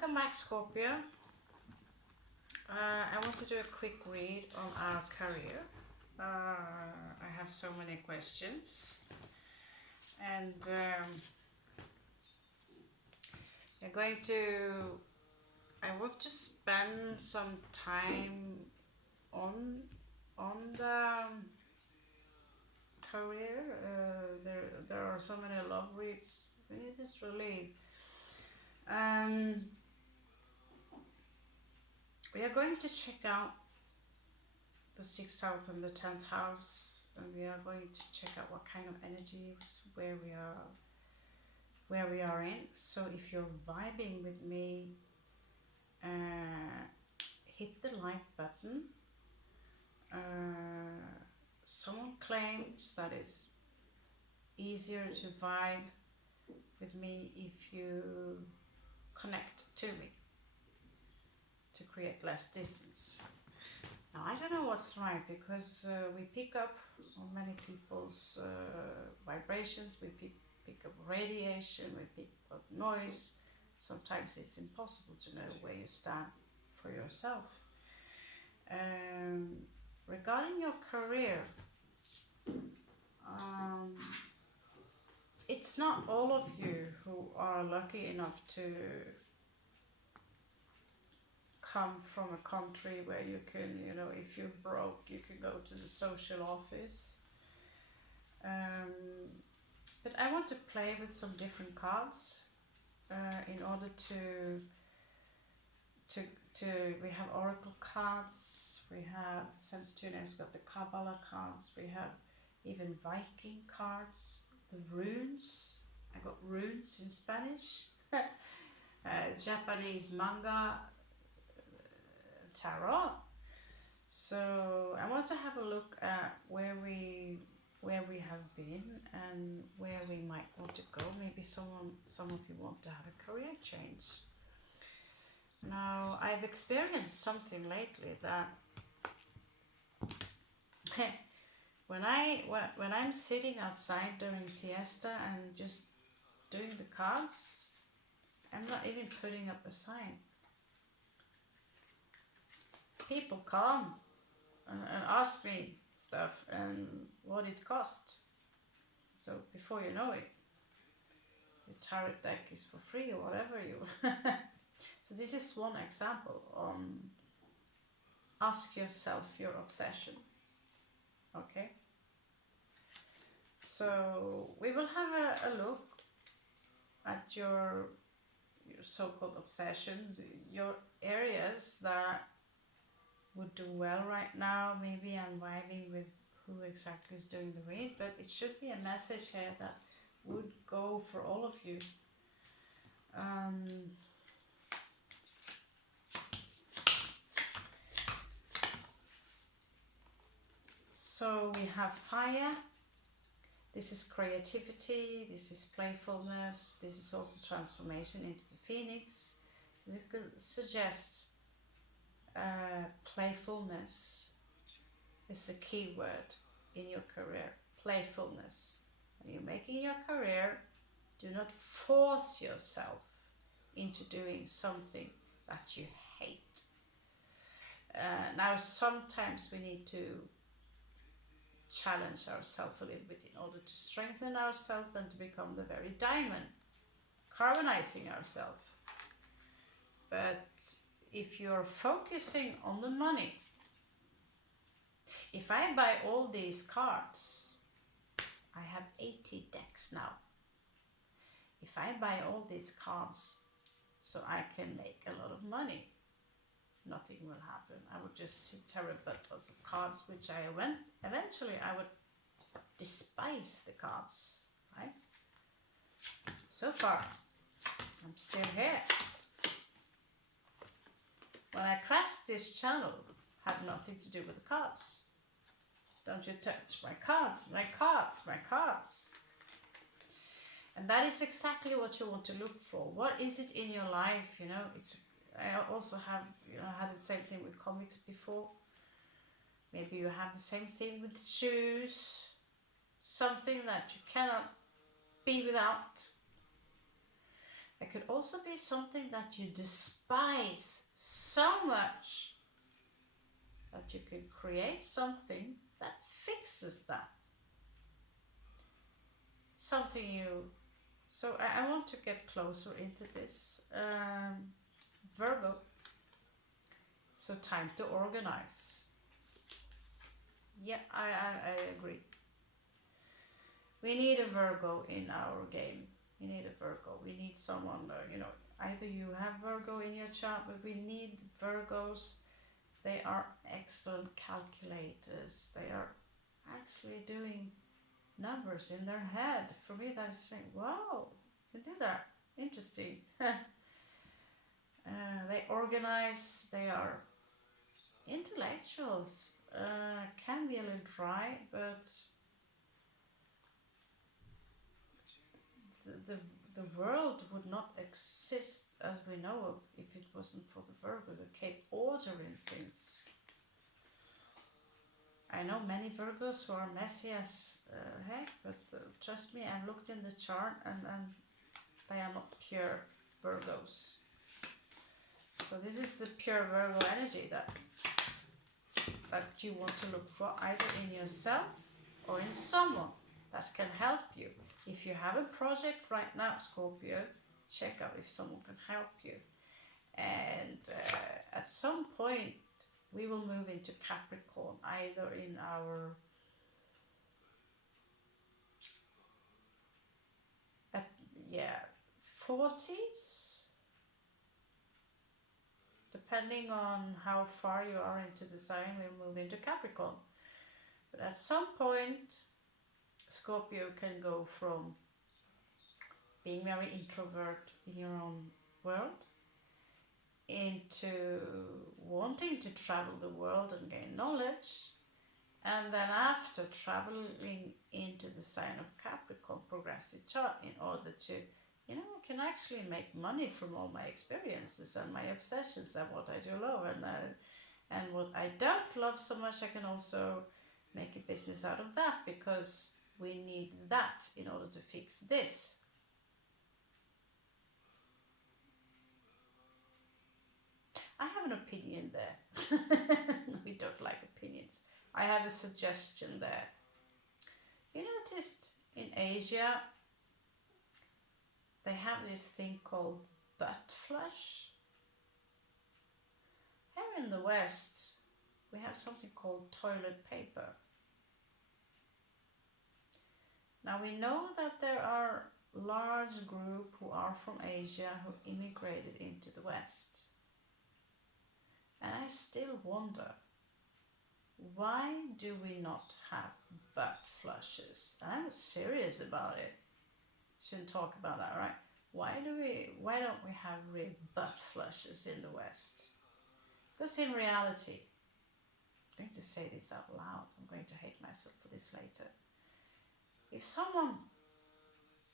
Welcome back, Scorpio. I want to do a quick read on our career. I have so many questions, and I'm going to. I want to spend some time on the career. There are so many love reads. It is really. We are going to check out the 6th house and the 10th house, and we are going to check out what kind of energies where we are in. So if you're vibing with me, hit the like button. Someone claims that it's easier to vibe with me if you connect to me, to create less distance. Now I don't know what's right, because we pick up on many people's vibrations, we pick up radiation, we pick up noise. Sometimes it's impossible to know where you stand for yourself. Regarding your career, it's not all of you who are lucky enough to come from a country where you can, if you're broke, you can go to the social office. But I want to play with some different cards in order to we have oracle cards, we have 72 names, got the Kabbalah cards, we have even Viking cards, the runes. I got runes in Spanish, Japanese manga, tarot. So I want to have a look at where we have been and where we might want to go. Maybe some of you want to have a career change. Now I've experienced something lately that when I'm sitting outside during siesta and just doing the cards, I'm not even putting up a sign. People come and ask me stuff and what it cost. So before you know it, the tarot deck is for free or whatever you. So this is one example on ask yourself your obsession. Okay. So we will have a look at your so-called obsessions, your areas that would do well right now. Maybe I'm vibing with who exactly is doing the read, but it should be a message here that would go for all of you. So we have fire. This is creativity, this is playfulness, this is also transformation into the phoenix. So this suggests playfulness is the key word in your career. Playfulness. When you're making your career, do not force yourself into doing something that you hate. Now sometimes we need to challenge ourselves a little bit in order to strengthen ourselves and to become the very diamond, carbonizing ourselves. But if you're focusing on the money, if I buy all these cards, I have 80 decks now. If I buy all these cards so I can make a lot of money, nothing will happen. I would just see tarot battles of cards, which eventually I would despise the cards, right? So far, I'm still here. When I crashed this channel, had nothing to do with the cards. Don't you touch my cards, my cards, my cards. And that is exactly what you want to look for. What is it in your life? I also have, had the same thing with comics before. Maybe you have the same thing with shoes. Something that you cannot be without. It could also be something that you despise so much that you could create something that fixes that. Something you... So I want to get closer into this. Virgo. So time to organize. Yeah, I agree. We need a Virgo in our game. We need a Virgo. We need someone, either you have Virgo in your chart, but we need Virgos. They are excellent calculators. They are actually doing numbers in their head. For me, that's saying, wow, you do that. Interesting. They organize. They are intellectuals. Can be a little dry, but the world would not exist as we know of if it wasn't for the Virgo that keep order in things. I know many Virgos who are messy as heck, but trust me, I've looked in the chart and they are not pure Virgos. So this is the pure Virgo energy that you want to look for, either in yourself or in someone that can help you. If you have a project right now, Scorpio, check out if someone can help you. And at some point, we will move into Capricorn, either in our 40s, depending on how far you are into the sign, we'll move into Capricorn. But at some point, Scorpio can go from being very introvert in your own world into wanting to travel the world and gain knowledge, and then after traveling into the sign of Capricorn, progressive chart, in order to, I can actually make money from all my experiences and my obsessions and what I do love, and what I don't love so much, I can also make a business out of that, because we need that in order to fix this. I have an opinion there. We don't like opinions. I have a suggestion there. You noticed in Asia, they have this thing called butt flush. Here in the West, we have something called toilet paper. Now we know that there are large group who are from Asia who immigrated into the West. And I still wonder, why do we not have butt flushes? I'm serious about it. Shouldn't talk about that, right? Why don't we have real butt flushes in the West? Because in reality, I'm going to say this out loud, I'm going to hate myself for this later.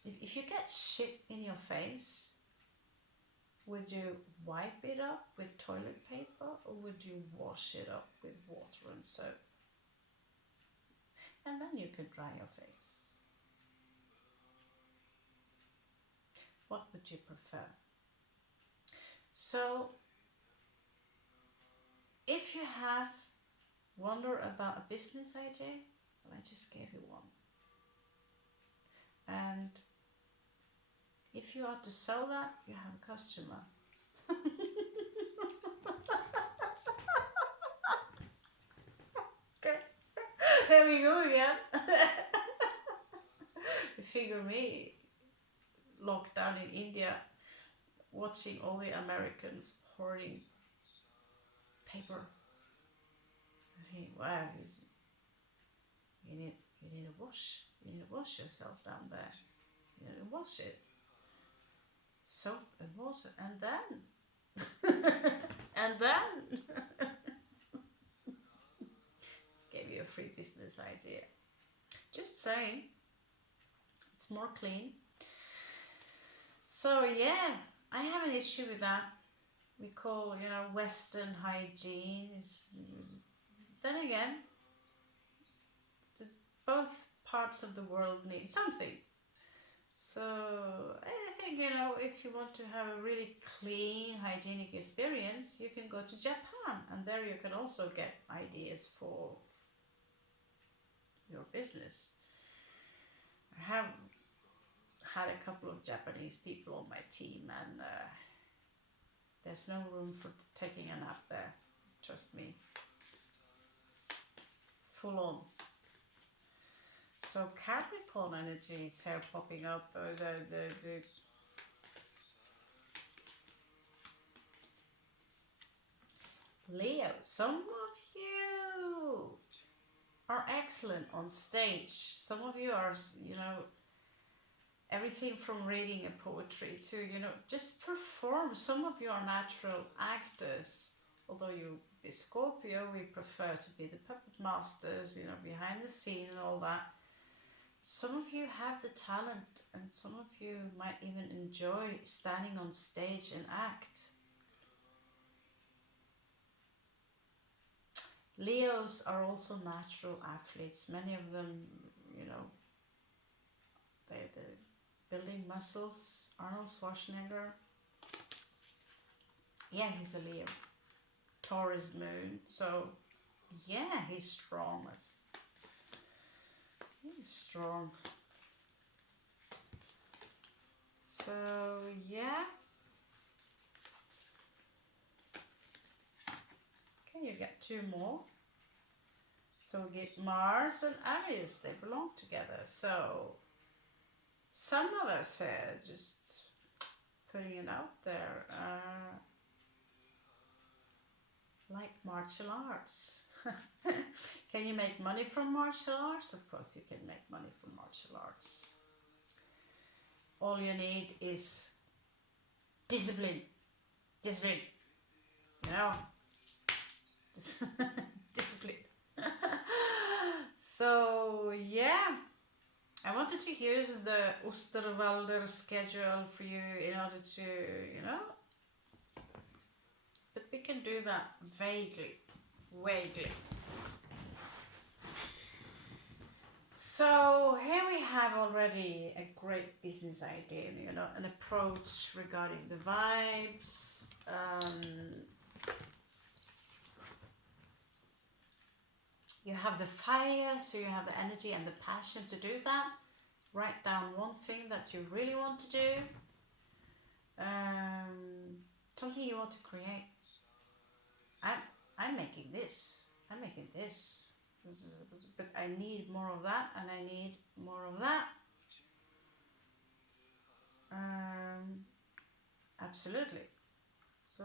If you get shit in your face, would you wipe it up with toilet paper, or would you wash it up with water and soap? And then you could dry your face. What would you prefer? So, if you have wonder about a business idea, well, I just gave you one. And if you are to sell that, you have a customer. Okay, there we go again. You figure me locked down in India, watching all the Americans hoarding paper. I think, wow, you need a wash. You need to wash yourself down there. You need to wash it. Soap and water, and then gave you a free business idea. Just saying, it's more clean. So yeah, I have an issue with that. We call, Western hygiene. Then again, both parts of the world need something. So I think, you know, if you want to have a really clean, hygienic experience, you can go to Japan, and there you can also get ideas for your business. I have had a couple of Japanese people on my team, and there's no room for taking a nap there. Trust me. Full on. So Capricorn energy is here popping up. The Leo, some of you are excellent on stage. Some of you are, you know, everything from reading a poetry to, you know, just perform. Some of you are natural actors. Although you be Scorpio, we prefer to be the puppet masters, you know, behind the scene and all that. Some of you have the talent, and some of you might even enjoy standing on stage and act. Leos are also natural athletes. Many of them, you know, they're building muscles. Arnold Schwarzenegger, yeah, he's a Leo. Taurus moon, so yeah, he's strong. He's strong. So yeah. Okay, you get two more. So we get Mars and Aries, they belong together. So some of us here, just putting it out there, like martial arts. Can you make money from martial arts? Of course you can make money from martial arts. All you need is discipline. Discipline. You know? Discipline. So, yeah. I wanted to use the Osterwalder schedule for you in order to, you know, but we can do that vaguely. So here we have already a great business idea, you know, an approach regarding the vibes. You have the fire, so you have the energy and the passion to do that. Write down one thing that you really want to do. Something you want to create. I'm making this. But I need more of that, and I need more of that. Absolutely. So,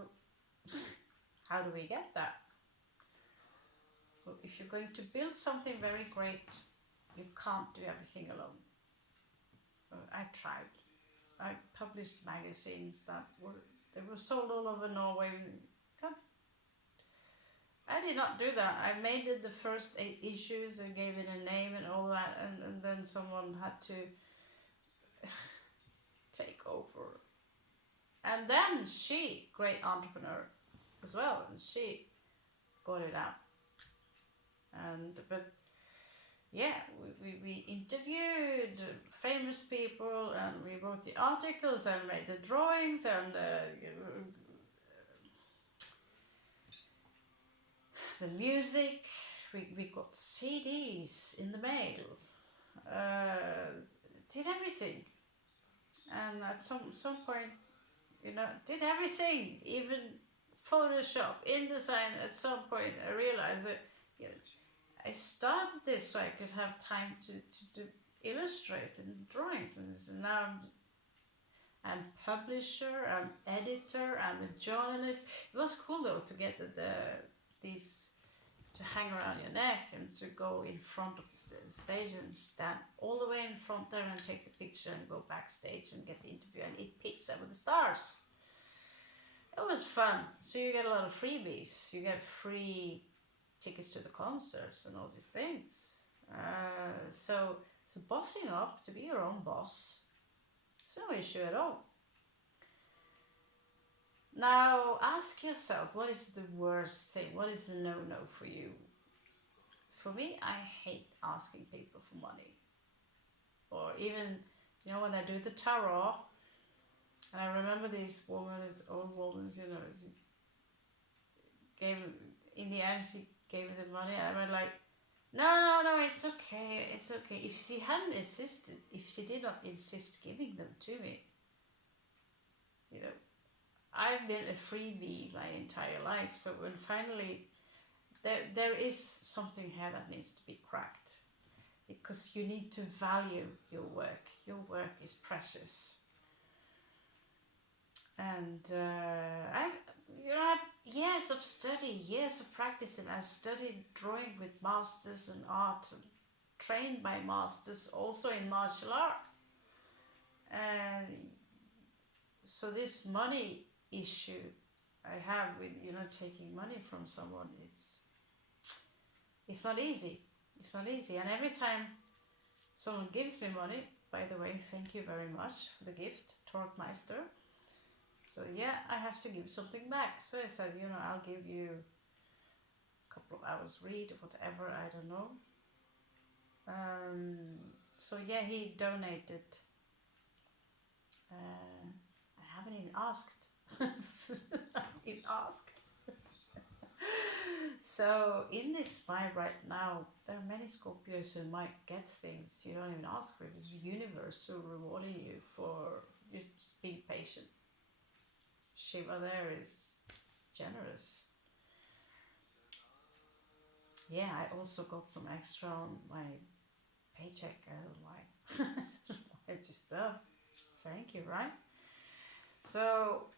how do we get that? Well, if you're going to build something very great, you can't do everything alone. I tried. I published magazines that were sold all over Norway. God, I did not do that. I made it the first 8 issues and gave it a name and all that, and then someone had to take over. And then she, great entrepreneur as well, and she got it out. But yeah, we interviewed famous people, and we wrote the articles and made the drawings, and the music. We got CDs in the mail. Did everything, and at some point, you know, did everything, even Photoshop, InDesign. At some point, I realized that, you know, I started this so I could have time to illustrate and drawings. And now I'm publisher, I'm editor, I'm a journalist. It was cool though to get these to hang around your neck and to go in front of the stage and stand all the way in front there and take the picture and go backstage and get the interview and eat pizza with the stars. It was fun. So you get a lot of freebies. You get free tickets to the concerts and all these things. So bossing up, to be your own boss, it's no issue at all. Now ask yourself, what is the worst thing? What is the no-no for you? For me, I hate asking people for money, or even You know, when I do the tarot, and I remember this woman, this old woman, you know, she gave, in the end, she gave me the money, and I went like, no, it's okay, it's okay. If she hadn't insisted, if she did not insist giving them to me, you know, I've been a freebie my entire life. So when finally, there is something here that needs to be cracked, because you need to value your work. Your work is precious, and I have years of study, years of practice, and I studied drawing with masters and art, and trained by masters also in martial art. And so this money issue I have with, you know, taking money from someone is, it's not easy. It's not easy. And every time someone gives me money, by the way, thank you very much for the gift, Torquemeister. So yeah, I have to give something back. So I said, you know, I'll give you a couple of hours read or whatever, I don't know. So yeah, he donated. I haven't even asked. I haven't even asked. So in this vibe right now, there are many Scorpios who might get things you don't even ask for. It's the universe who rewarding you for just being patient. Shiva there is generous. Yeah, I also got some extra on my paycheck. I don't know why. I just thank you, right? So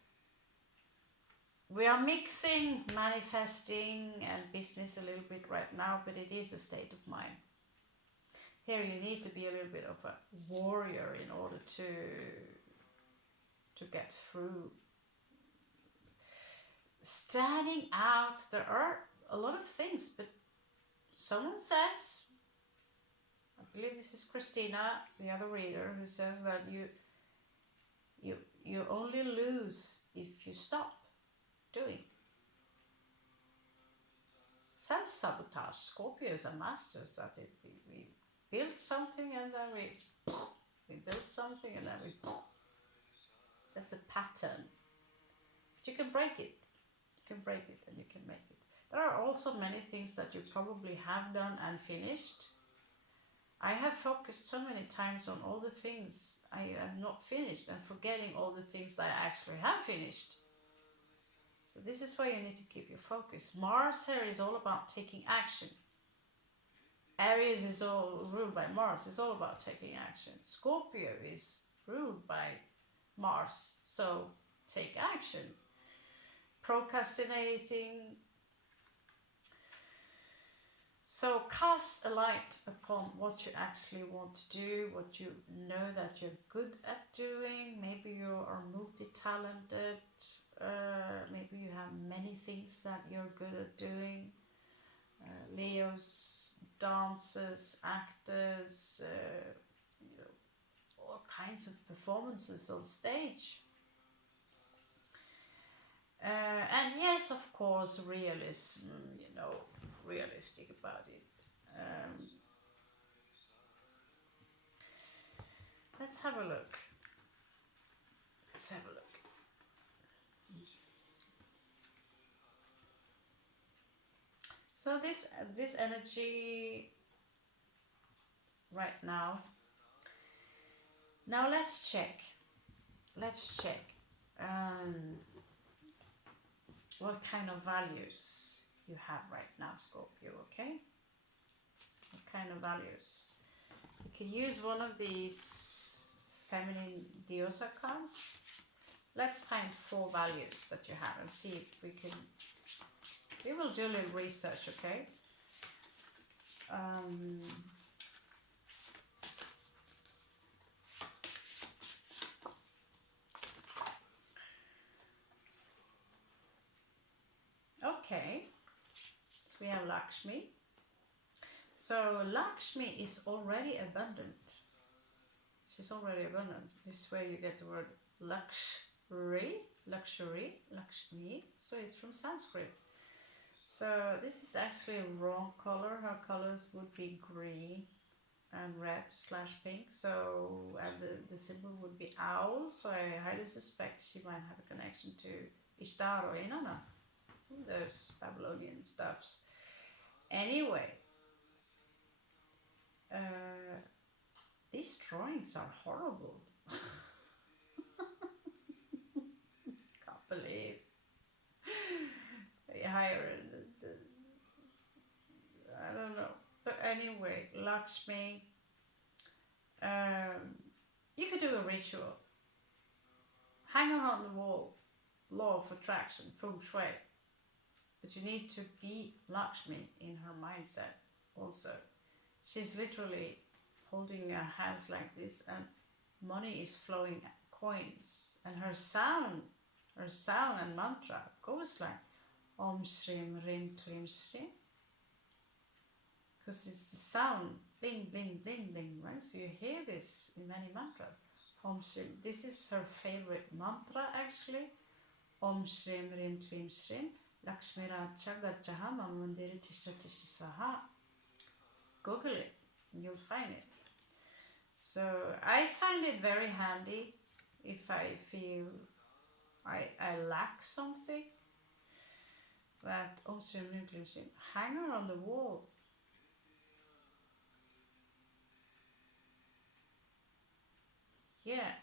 we are mixing manifesting and business a little bit right now, but it is a state of mind. Here you need to be a little bit of a warrior in order to get through. Standing out, there are a lot of things, but someone says, I believe this is Christina, the other reader, who says that you only lose if you stop doing. Self-sabotage. Scorpios are masters at it. We build something and then we build something and then we. That's a pattern. But you can break it. You can break it and you can make it. There are also many things that you probably have done and finished. I have focused so many times on all the things I have not finished and forgetting all the things that I actually have finished. So this is why you need to keep your focus. Mars here is all about taking action. Aries is all ruled by Mars. It's all about taking action. Scorpio is ruled by Mars. So take action. Procrastinating. So cast a light upon what you actually want to do, what you know that you're good at doing. Maybe you are multi-talented. Maybe you have many things that you're good at doing. Leos, dancers, actors, you know, all kinds of performances on stage. And yes, of course, realism, you know, realistic about it. Let's have a look. Let's have a look. So this energy right now. Now let's check. Let's check. What kind of values you have right now, Scorpio, okay? What kind of values? You can use one of these feminine diosa cards. Let's find 4 values that you have and see if we will do a little research, okay? Okay, so we have Lakshmi. So Lakshmi is already abundant. She's already abundant. This is where you get the word luxury, Lakshmi. So it's from Sanskrit. So this is actually a wrong color. Her colors would be green and red / pink. So and the symbol would be owl. So I highly suspect she might have a connection to Ishtar or Inanna, some of those Babylonian stuffs. Anyway, these drawings are horrible. Can't believe they hired I don't know. But anyway, Lakshmi, you could do a ritual. Hang her on the wall. Law of attraction, feng shui. But you need to be Lakshmi in her mindset also. She's literally holding her hands like this and money is flowing, coins. And her sound and mantra goes like Om Shrim Rim Klim Shrim. Because it's the sound, bling, bling, bling, bling, right? So you hear this in many mantras. Om Shrim. This is her favorite mantra actually. Om Shrim Rim Klim Shrim. Lakshmi Raja Gajaha Mamandiri Tishta Tishta Swaha. Google it and you'll find it. So I find it very handy if I feel I lack something. That Om Shrim Rim Klim Shrim. Hang her on the wall. Yeah.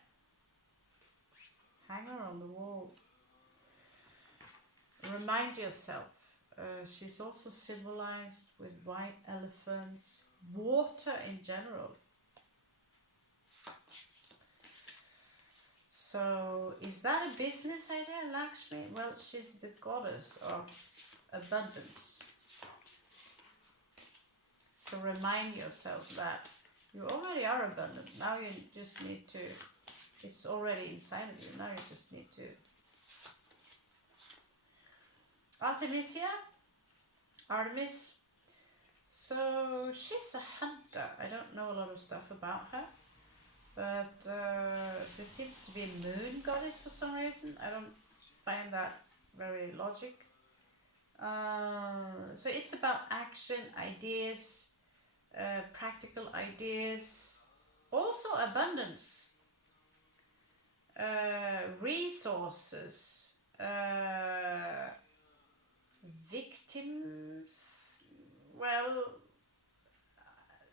Hang her on the wall. Remind yourself. She's also symbolized with white elephants, water in general. So, is that a business idea, Lakshmi? Well, she's the goddess of abundance. So remind yourself that you already are abundant. Now you just need to, it's already inside of you. Now you just need to. Artemis. So she's a hunter. I don't know a lot of stuff about her. But she seems to be a moon goddess for some reason. I don't find that very logic. So it's about action, ideas, practical ideas, also abundance, resources, victims. Well,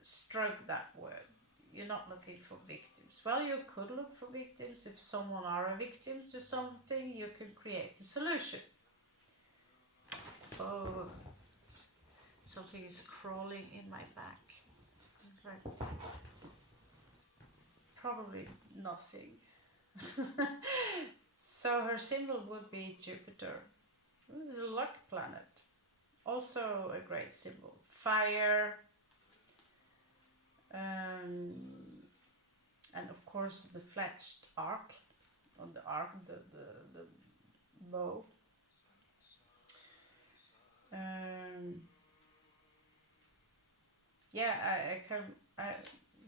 stroke that word. You're not looking for victims. Well, you could look for victims. If someone are a victim to something, you can create the solution. Oh, something is crawling in my back. Right. Probably nothing. So her symbol would be Jupiter. This is a luck planet. Also a great symbol. Fire. And of course the fletched arc. On the arc, the bow. Yeah, I can.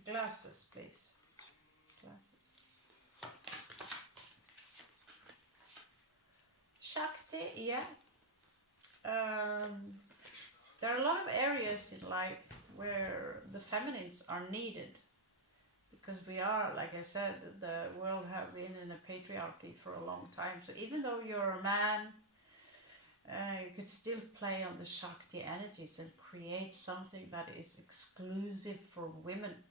Glasses, please. Glasses. Shakti, yeah. There are a lot of areas in life where the feminines are needed, because we are, like I said, the world have been in a patriarchy for a long time. So even though you're a man, you could still play on the Shakti energies and create something that is exclusive for women.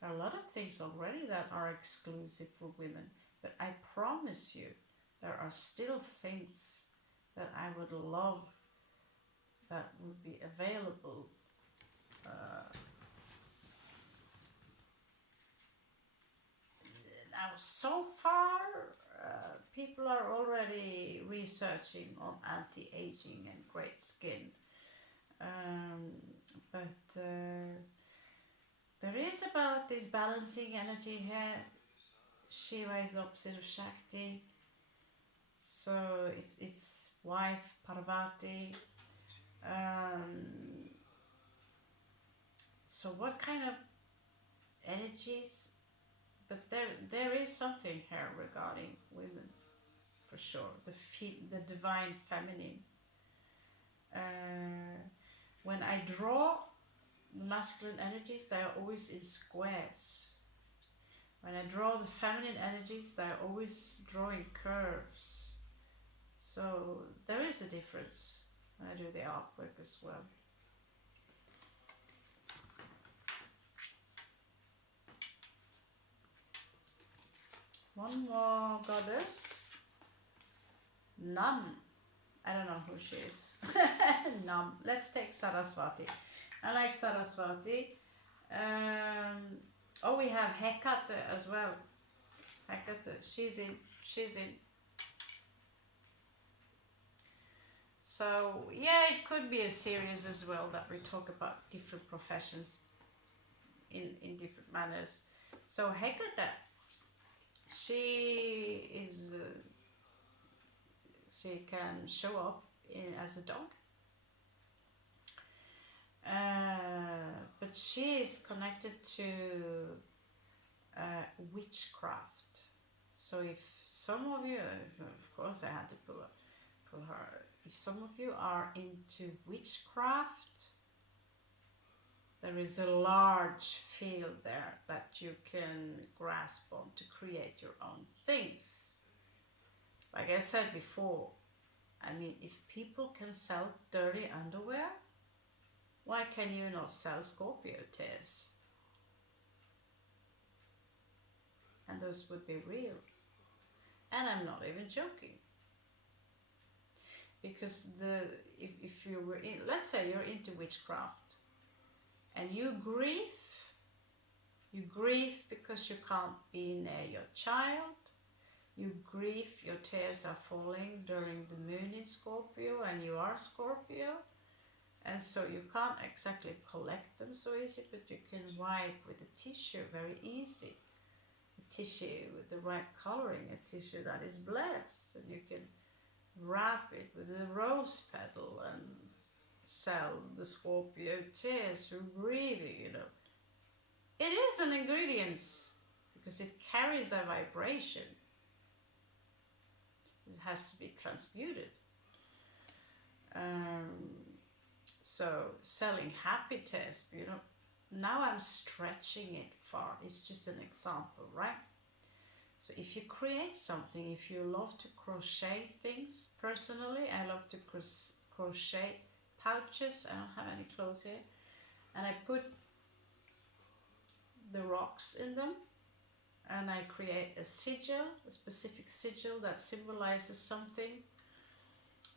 There are a lot of things already that are exclusive for women, but I promise you, there are still things that I would love that would be available. Now, so far, people are already researching on anti-aging and great skin. But there is about this balancing energy here. Shiva is the opposite of Shakti. So it's wife, Parvati. So what kind of energies? But there is something here regarding women, for sure. The divine feminine. When I draw the masculine energies, they are always in squares. When I draw the feminine energies, they are always drawing curves. So there is a difference when I do the artwork as well. One more goddess. None. I don't know who she is. None. Let's take Saraswati. I like Saraswati. Oh, we have Hecate as well. Hecate, she's in. So, yeah, it could be a series as well that we talk about different professions in different manners. So Hecate, she can show up as a dog. But she is connected to witchcraft. So if some of you, of course I had to pull her, if some of you are into witchcraft, there is a large field there that you can grasp on to create your own things. Like I said before, I mean, if people can sell dirty underwear, why can you not sell Scorpio tears? And those would be real. And I'm not even joking. Because if you were in, let's say you're into witchcraft, and you grieve because you can't be near your child, you grieve, your tears are falling during the moon in Scorpio, and you are Scorpio, and so you can't exactly collect them so easy, but you can wipe with a tissue very easy. A tissue with the right coloring, a tissue that is blessed, and you can wrap it with a rose petal and sell the Scorpio tears through grieving, you know. It is an ingredient because it carries a vibration. It has to be transmuted. So selling happy tears, you know, now I'm stretching it far. It's just an example, right? So if you create something, if you love to crochet things, personally, I love to crochet pouches. I don't have any clothes here. And I put the rocks in them. And I create a sigil, a specific sigil that symbolizes something.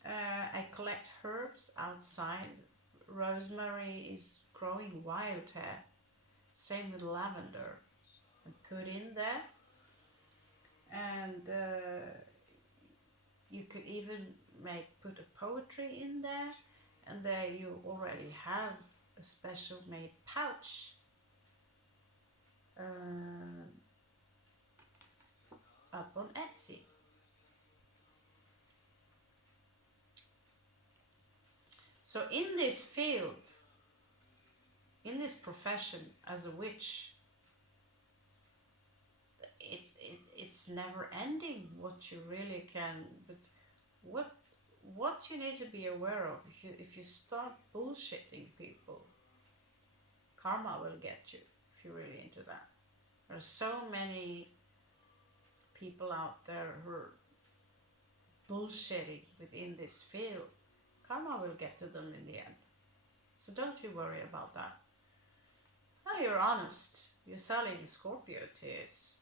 I collect herbs outside. Rosemary is growing wild here. Same with lavender. And put in there. And you could even put a poetry in there, and there you already have a special made pouch up on Etsy. So in this field, in this profession as a witch, it's never ending what you really can, but what you need to be aware of, if you start bullshitting people, karma will get you if you're really into that. There are so many people out there who are bullshitting within this field. Karma will get to them in the end. So don't you worry about that. Now you're honest. You're selling Scorpio tears.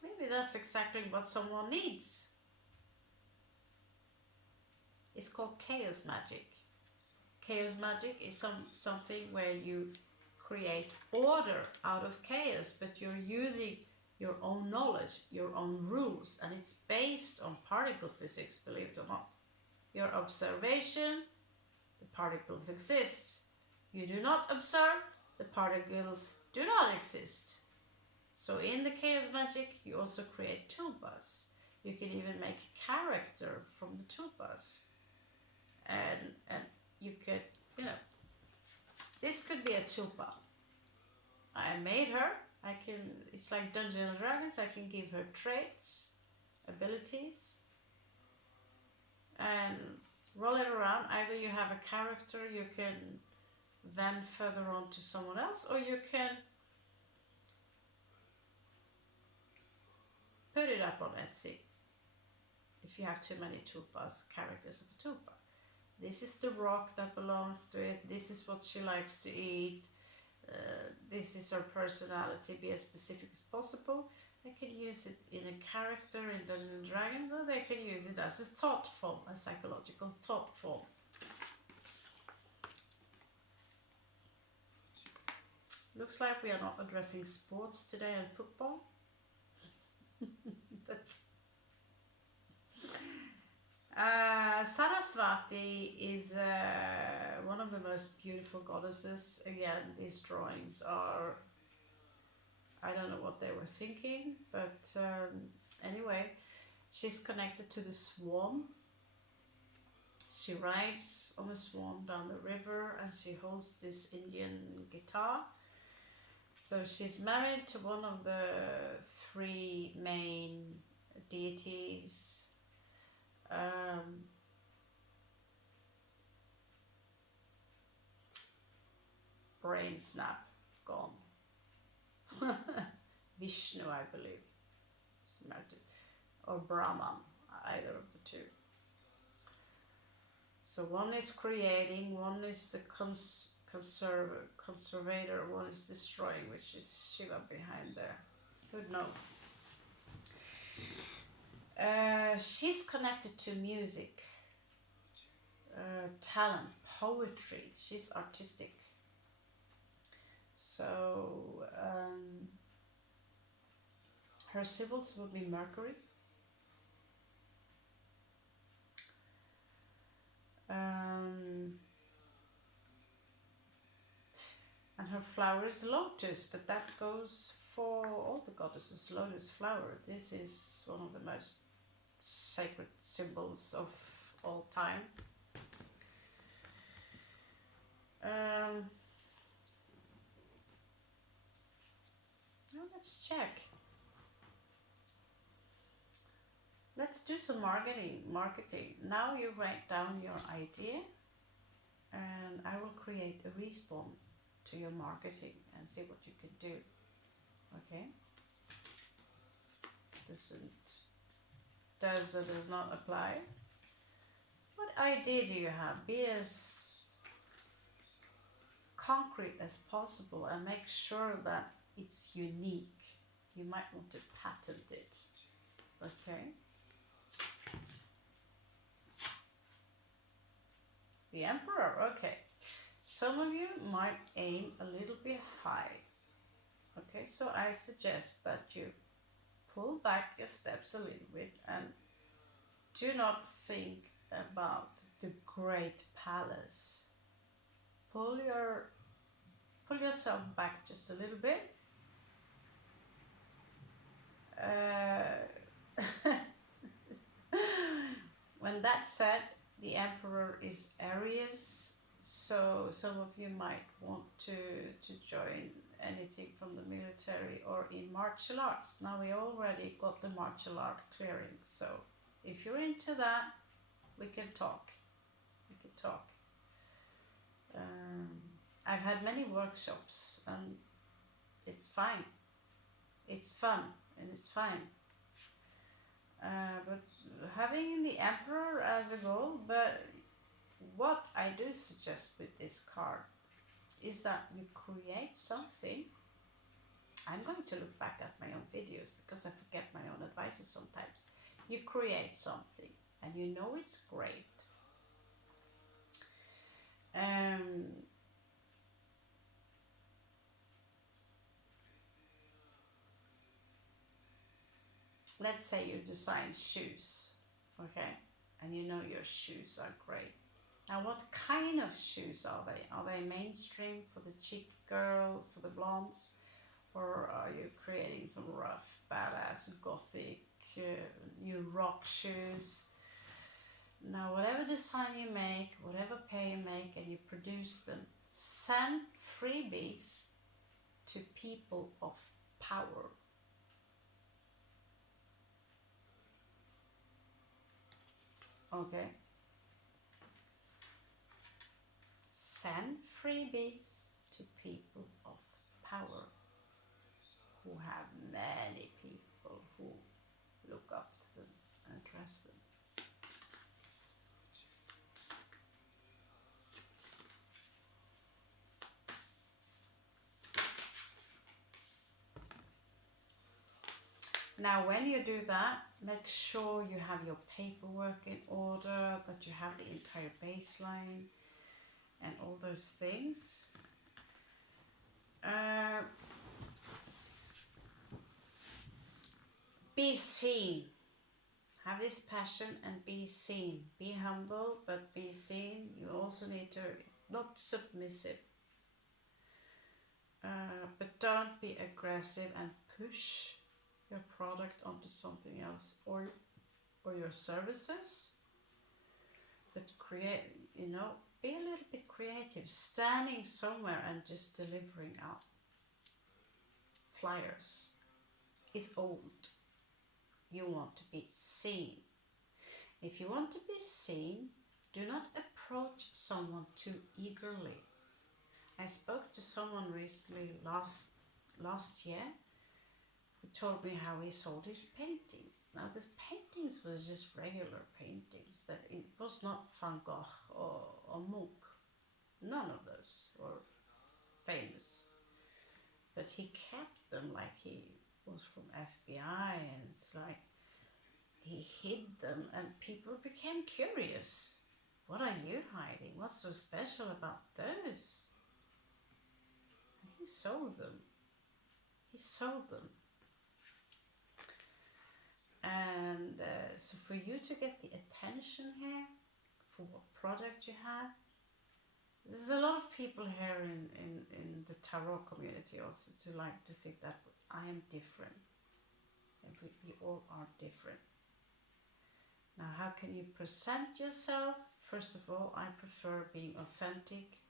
Maybe that's exactly what someone needs. It's called chaos magic. Chaos magic is something where you create order out of chaos, but you're using your own knowledge, your own rules, and it's based on particle physics, believe it or not. Your observation, the particles exist. You do not observe, the particles do not exist. So in the chaos magic, you also create tulpas. You can even make a character from the tulpas. And you could, you know, this could be a tulpa. I made her. It's like Dungeons and Dragons. I can give her traits, abilities, and roll it around. Either you have a character, you can then further on to someone else, or you can put it up on Etsy if you have too many tulpas, characters of a tulpa. This is the rock that belongs to it, this is what she likes to eat, this is her personality, be as specific as possible. They can use it in a character in Dungeons and Dragons, or they can use it as a thought form, a psychological thought form. Looks like we are not addressing sports today and football. But Saraswati is one of the most beautiful goddesses. Again, these drawings are, I don't know what they were thinking, but anyway, she's connected to the swan. She rides on a swan down the river and she holds this Indian guitar. So she's married to one of the three main deities. Brain snap, gone. Vishnu, I believe, or Brahman, either of the two. So one is creating, one is the conservator, one is destroying, which is Shiva behind there. Good know. She's connected to music, talent, poetry. She's artistic. So her symbols will be Mercury. And her flower is lotus, but that goes for all the goddesses. Lotus flower. This is one of the most sacred symbols of all time. Now let's check. Let's do some marketing. Now you write down your idea and I will create a respawn to your marketing and see what you can do. Okay? Does not apply. What idea do you have? Be as concrete as possible and make sure that it's unique. You might want to patent it. Okay? The Emperor, okay. Some of you might aim a little bit high. Okay, so I suggest that you pull back your steps a little bit and do not think about the great palace. Pull yourself back just a little bit. When that's said, the Emperor is Aries, so some of you might want to join anything from the military or in martial arts. Now we already got the martial art clearing, so if you're into that, we can talk. I've had many workshops and it's fine. It's fun and it's fine. But having the Emperor as a goal, but what I do suggest with this card is that you create something. I'm going to look back at my own videos because I forget my own advices sometimes. You create something and you know it's great. Let's say you design shoes, okay, and you know your shoes are great. Now what kind of shoes are they? Are they mainstream for the chic girl, for the blondes, or are you creating some rough, badass, gothic, new rock shoes? Now whatever design you make, whatever pair you make, and you produce them, send freebies to people of power. Okay? send freebies to people of power who have many people who look up to them and trust them. Now when you do that, make sure you have your paperwork in order, that you have the entire baseline and all those things. Be seen. Have this passion and be seen. Be humble, but be seen. You also need to, not submissive, but don't be aggressive and push your product onto something else or your services. But create, be a little bit creative. Standing somewhere and just delivering out flyers is old. You want to be seen. If you want to be seen, do not approach someone too eagerly. I spoke to someone recently last year who told me how he sold his paintings. Now these paintings was just regular paintings, that it was not Van Gogh or Munch. None of those were famous. But he kept them like he was from FBI, and it's like he hid them and people became curious. What are you hiding? What's so special about those? And he sold them. And so for you to get the attention here for what product you have, there's a lot of people here in the tarot community also to think that I am different. And we all are different. Now, how can you present yourself? First of all, I prefer being authentic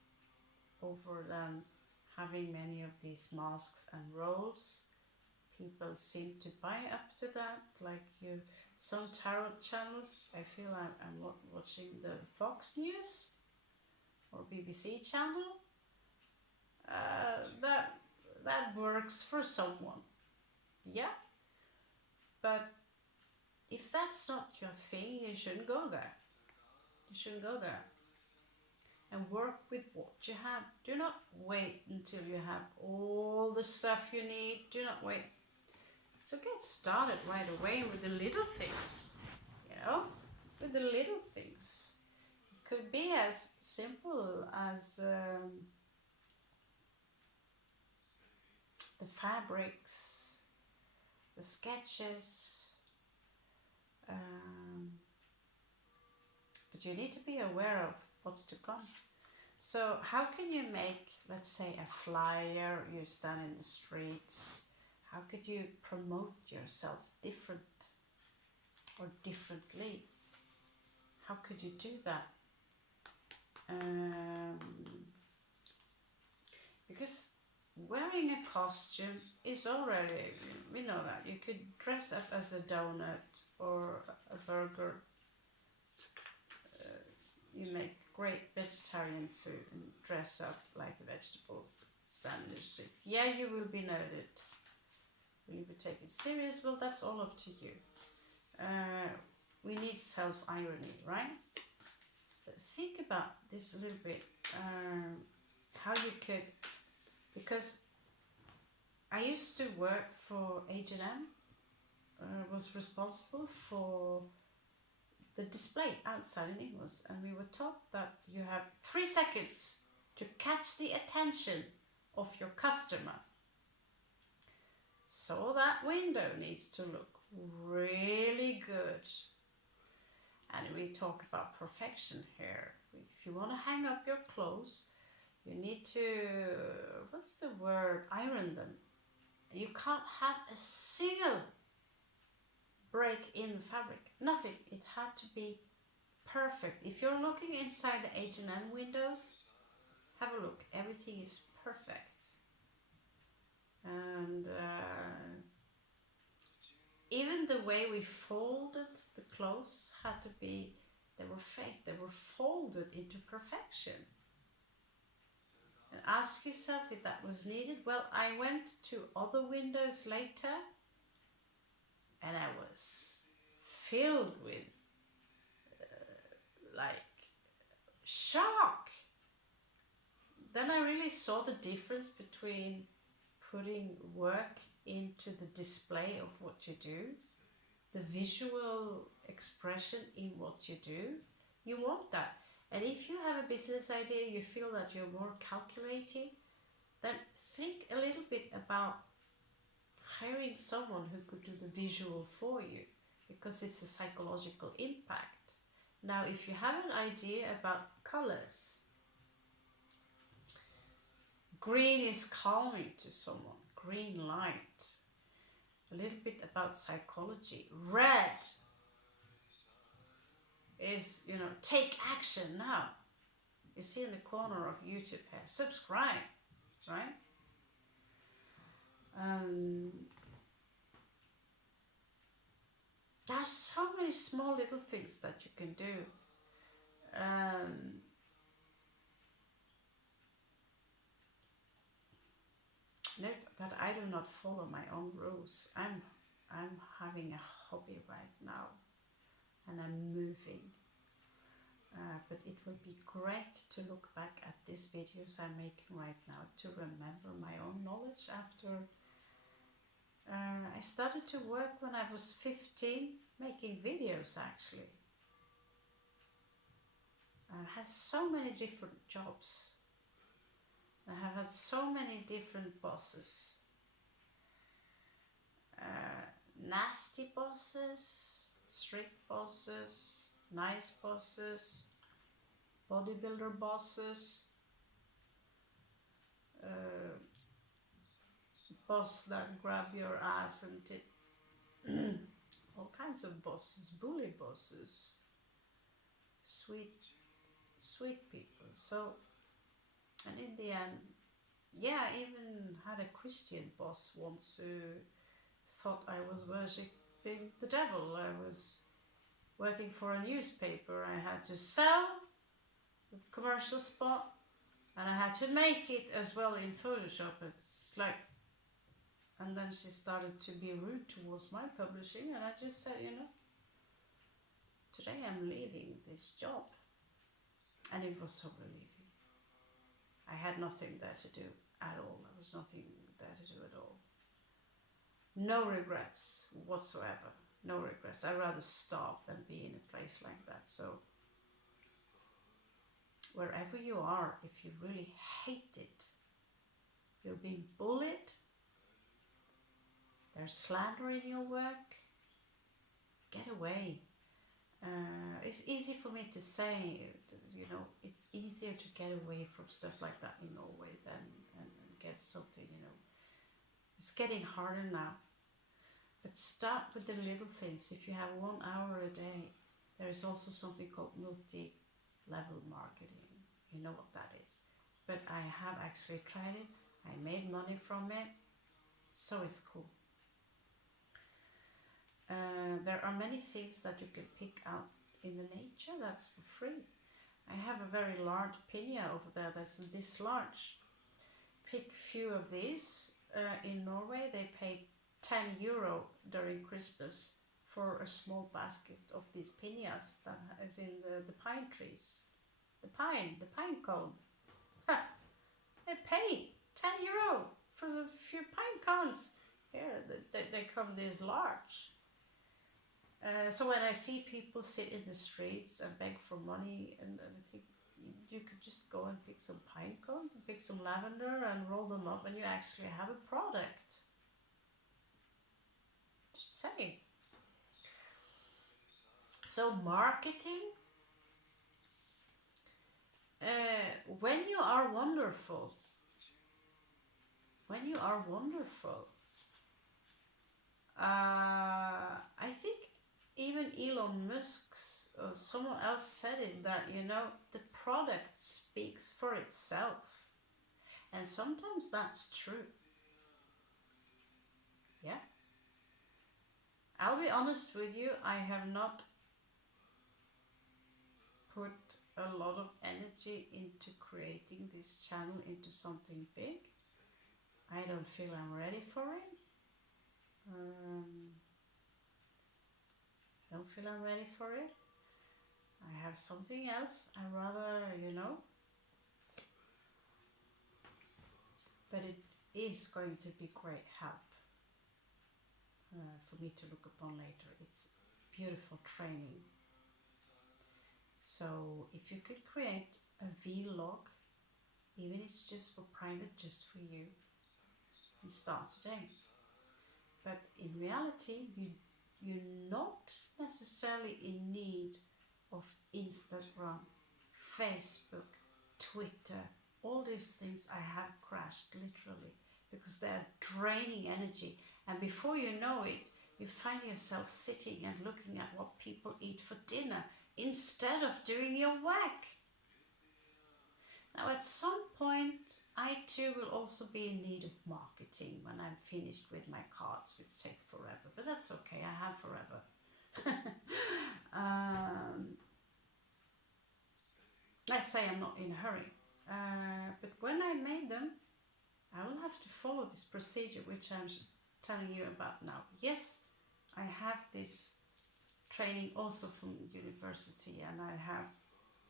over than having many of these masks and roles. People seem to buy up to that, like some tarot channels. I feel I'm watching the Fox News or BBC channel. That works for someone, yeah. But if that's not your thing, you shouldn't go there. And work with what you have. Do not wait until you have all the stuff you need. Do not wait. So get started right away with the little things, with the little things. It could be as simple as the fabrics, the sketches, but you need to be aware of what's to come. So how can you make, let's say, a flyer? You stand in the streets. How could you promote yourself different or differently? How could you do that? Because wearing a costume is already, we know that. You could dress up as a donut or a burger. You make great vegetarian food and dress up like a vegetable, stand in the streets. Yeah, you will be noted. Will you be taken serious? Well, that's all up to you. We need self-irony, right? But think about this a little bit. How you could, because I used to work for H&M, was responsible for the display outside in England, and we were taught that you have 3 seconds to catch the attention of your customer. So that window needs to look really good. And we talk about perfection here. If you want to hang up your clothes, you need to, what's the word, iron them. You can't have a single break in fabric, nothing. It had to be perfect. If you're looking inside the H&M windows, have a look. Everything is perfect. And even the way we folded the clothes had to be, they were fake, they were folded into perfection. and ask yourself if that was needed. Well, I went to other windows later and I was filled with like shock. Then I really saw the difference between putting work into the display of what you do, the visual expression in what you do. You want that. And if you have a business idea, you feel that you're more calculating, then think a little bit about hiring someone who could do the visual for you, because it's a psychological impact. Now, if you have an idea about colors, green is calming to someone, green light. A little bit about psychology. Red is, take action now. You see in the corner of YouTube here, subscribe, right? There's so many small little things that you can do. Note that I do not follow my own rules. I'm having a hobby right now, and I'm moving. But it will be great to look back at these videos I'm making right now to remember my own knowledge after I started to work when I was 15, making videos actually. I had so many different jobs. I have had so many different bosses. Nasty bosses, strict bosses, nice bosses, bodybuilder bosses, boss that grab your ass and did all kinds of bosses, bully bosses, sweet people. So, and in the end, yeah, I even had a Christian boss once who thought I was worshipping the devil. I was working for a newspaper. I had to sell the commercial spot and I had to make it as well in Photoshop. It's like, and then she started to be rude towards my publishing, and I just said, today I'm leaving this job. And it was so relieving. I had nothing there to do at all. There was nothing there to do at all. No regrets whatsoever. No regrets. I'd rather starve than be in a place like that. So, wherever you are, if you really hate it, you're being bullied, there's slander in your work, get away. It's easy for me to say, it's easier to get away from stuff like that in Norway than and get something, It's getting harder now. But start with the little things. If you have 1 hour a day, there is also something called multi-level marketing. You know what that is. But I have actually tried it. I made money from it. So it's cool. There are many things that you can pick out in the nature that's for free. I have a very large pinea over there that's this large. Pick few of these. In Norway they pay €10 during Christmas for a small basket of these pineas that is in the pine trees. The pinecone. They pay €10 for a few pine cones. Here they come this large. So when I see people sit in the streets and beg for money, and I think you could just go and pick some pine cones and pick some lavender and roll them up, and you actually have a product. Just saying. So marketing, when you are wonderful, I think even Elon Musk's or someone else said it, that the product speaks for itself, and sometimes that's true. Yeah, I'll be honest with you, I have not put a lot of energy into creating this channel into something big. I don't feel I'm ready for it. I don't feel I'm ready for it. I have something else I rather, but it is going to be great help for me to look upon later. It's beautiful training. So if you could create a vlog, even if it's just for private, just for you, and start today. But in reality, you're not necessarily in need of Instagram, Facebook, Twitter. All these things I have crashed literally because they're draining energy, and before you know it, you find yourself sitting and looking at what people eat for dinner instead of doing your work. Now at some point I too will also be in need of marketing when I'm finished with my cards, which take forever, but that's okay, I have forever. Let's say I'm not in a hurry. But when I made them, I will have to follow this procedure which I'm telling you about now. Yes, I have this training also from university, and I have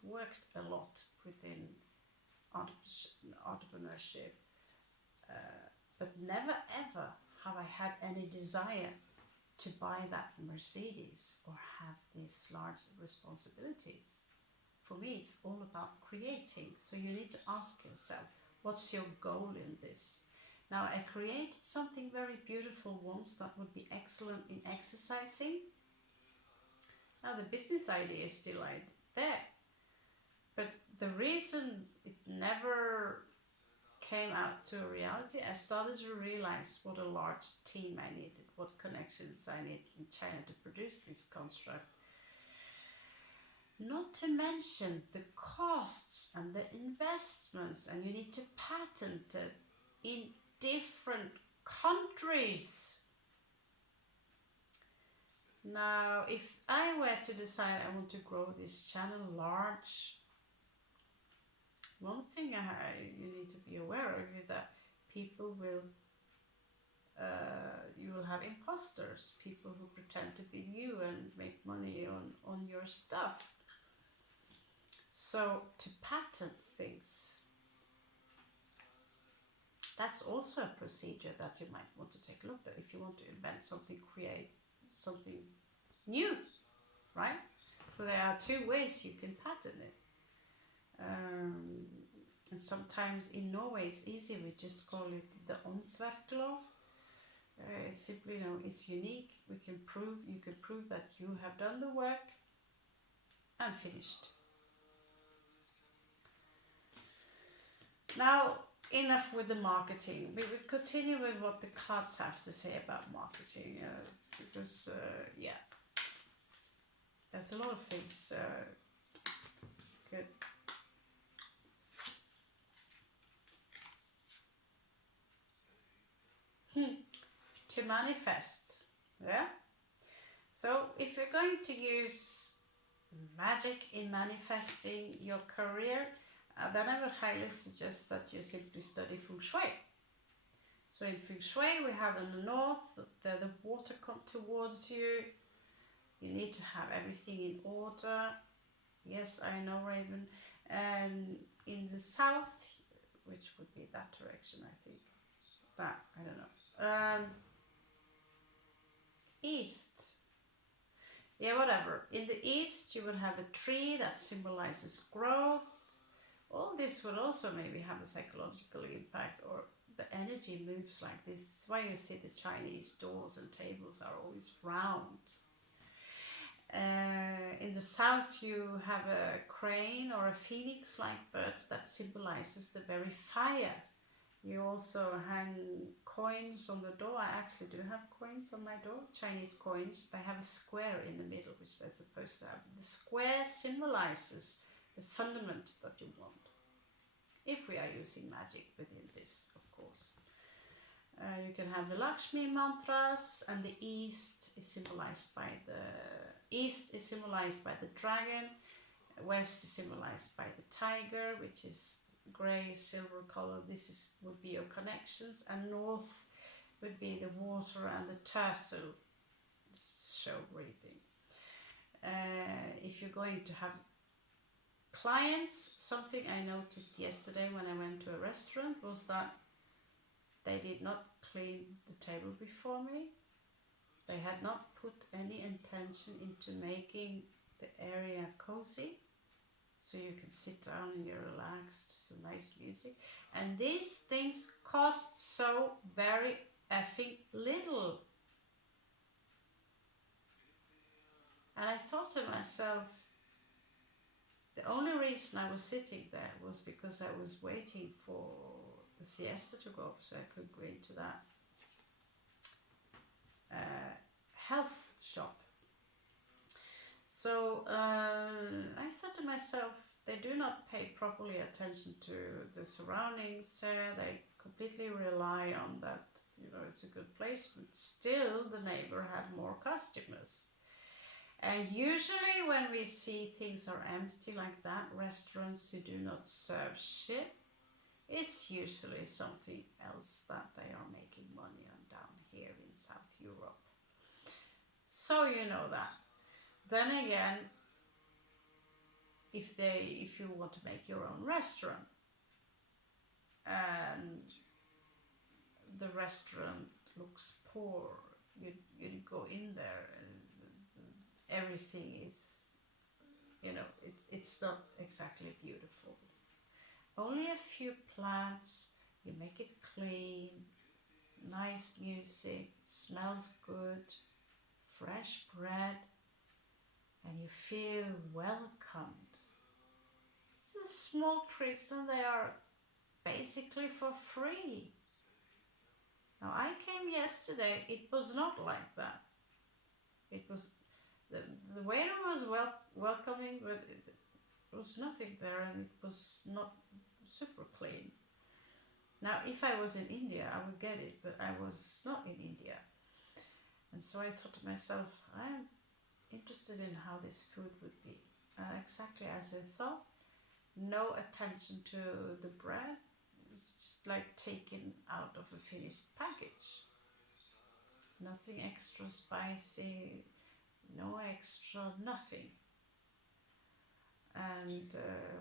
worked a lot within entrepreneurship, but never ever have I had any desire to buy that Mercedes or have these large responsibilities. For me, it's all about creating. So you need to ask yourself, what's your goal in this? Now, I created something very beautiful once that would be excellent in exercising. Now, the business idea is still there. But the reason it never came out to a reality, I started to realize what a large team I needed, what connections I needed in China to produce this construct. Not to mention the costs and the investments, and you need to patent it in different countries. Now, if I were to decide I want to grow this channel large, one thing you need to be aware of is that people will, you will have imposters, people who pretend to be you and make money on your stuff. So to patent things, that's also a procedure that you might want to take a look at if you want to invent something, create something new, right? So there are two ways you can patent it. And sometimes in Norway it's easy, we just call it the åndsverklov. It's simply, it's unique. You can prove that you have done the work and finished. Now, enough with the marketing. We will continue with what the cards have to say about marketing, because there's a lot of things good. To manifest, yeah. So if you're going to use magic in manifesting your career, then I would highly suggest that you simply study Feng Shui. So in Feng Shui we have in the north, the water come towards you. You need to have everything in order. Yes, I know, Raven. And in the south, which would be that direction, I think. That, I don't know. East. Yeah, whatever. In the east you would have a tree that symbolizes growth. All this would also maybe have a psychological impact, or the energy moves like this. This is why you see the Chinese doors and tables are always round. In the south you have a crane or a phoenix-like bird that symbolizes the very fire. You also hang coins on the door. I actually do have coins on my door, Chinese coins. They have a square in the middle, which they're supposed to have. The square symbolizes the fundament that you want, if we are using magic within this, of course. You can have the Lakshmi mantras, and the east is symbolized by the dragon. West is symbolized by the tiger, which is grey, silver color. This would be your connections, and North would be the water and the turtle show reaping. If you're going to have clients, something I noticed yesterday when I went to a restaurant was that they did not clean the table before me. They had not put any intention into making the area cozy, so you can sit down and you're relaxed to some nice music. And these things cost so very effing little. And I thought to myself, the only reason I was sitting there was because I was waiting for the siesta to go up so I could go into that health shop. So I thought to myself, they do not pay properly attention to the surroundings. They completely rely on that, it's a good place, but still the neighbor had more customers. And usually when we see things are empty like that, restaurants who do not serve shit, it's usually something else that they are making money on down here in South Europe. So you know that. Then again, if you want to make your own restaurant and the restaurant looks poor, you go in there and everything is, it's not exactly beautiful. Only a few plants, you make it clean, nice music, smells good, fresh bread, and you feel welcomed. It's a small tricks, and they are basically for free. Now I came yesterday, it was not like that. It was, the waiter was welcoming, but it was nothing there, and it was not super clean. Now if I was in India I would get it, but I was not in India. And so I thought to myself, I'm interested in how this food would be. Exactly as I thought. No attention to the bread. It's just like taken out of a finished package. Nothing extra spicy, no extra nothing. And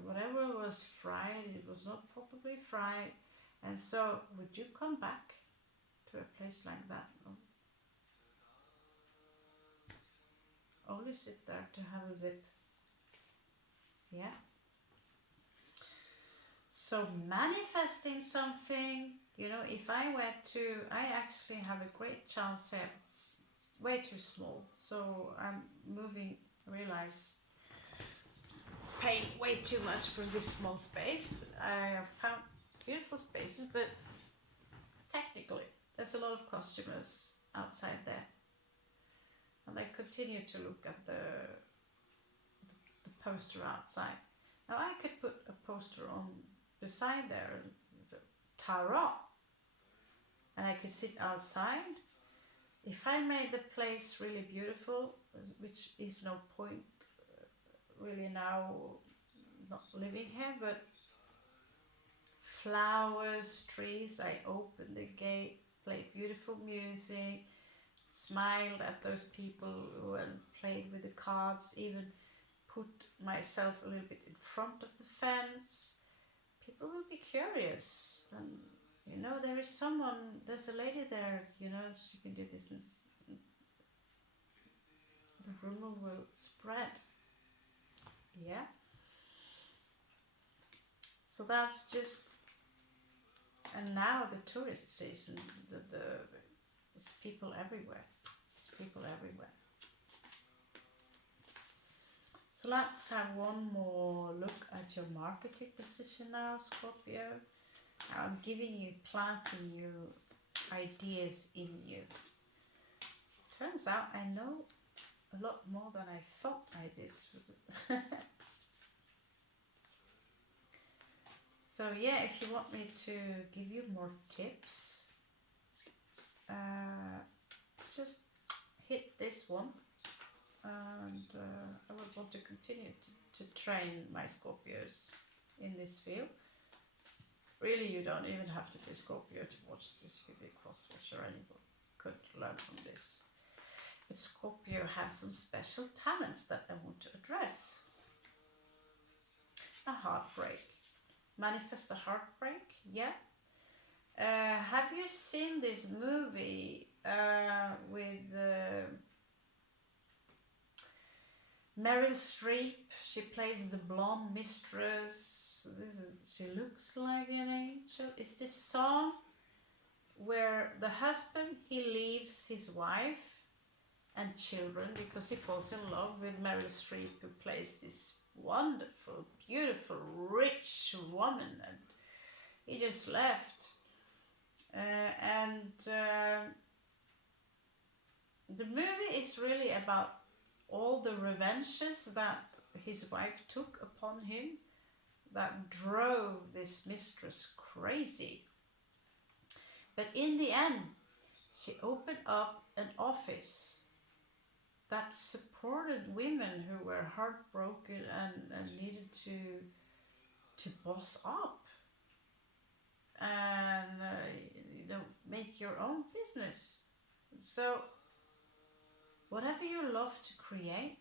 whatever was fried, it was not properly fried. And so, would you come back to a place like that? No? Only sit there to have a zip. Yeah. So manifesting something, if I actually have a great chance here. It's way too small. So I'm moving, realize, paying way too much for this small space. I have found beautiful spaces, but technically there's a lot of customers outside there. And I continue to look at the poster outside. Now I could put a poster on beside there, so tarot, and I could sit outside. If I made the place really beautiful, which is no point really now not living here, but flowers, trees, I opened the gate, played beautiful music, smiled at those people who had played with the cards, even put myself a little bit in front of the fence. People will be curious, and there's a lady there, she can do this, and the rumor will spread. Yeah. So that's just, and now the tourist season, there's people everywhere. So let's have one more look at your marketing position now, Scorpio. I'm giving you, planting you ideas in you. Turns out I know a lot more than I thought I did. So yeah, if you want me to give you more tips, just hit this one, and I will want to continue to train my Scorpios in this field. Really, you don't even have to be Scorpio to watch this. You could be Crosswatcher, anybody could learn from this. But Scorpio has some special talents that I want to address. A heartbreak. Manifest a heartbreak, yeah. Have you seen this movie with Meryl Streep? She plays the blonde mistress. She looks like an angel. It's this song where the husband, he leaves his wife and children because he falls in love with Meryl Streep, who plays this wonderful, beautiful, rich woman, and he just left. The movie is really about all the revenges that his wife took upon him that drove this mistress crazy. But in the end, she opened up an office that supported women who were heartbroken and needed to boss up and make your own business. So whatever you love to create,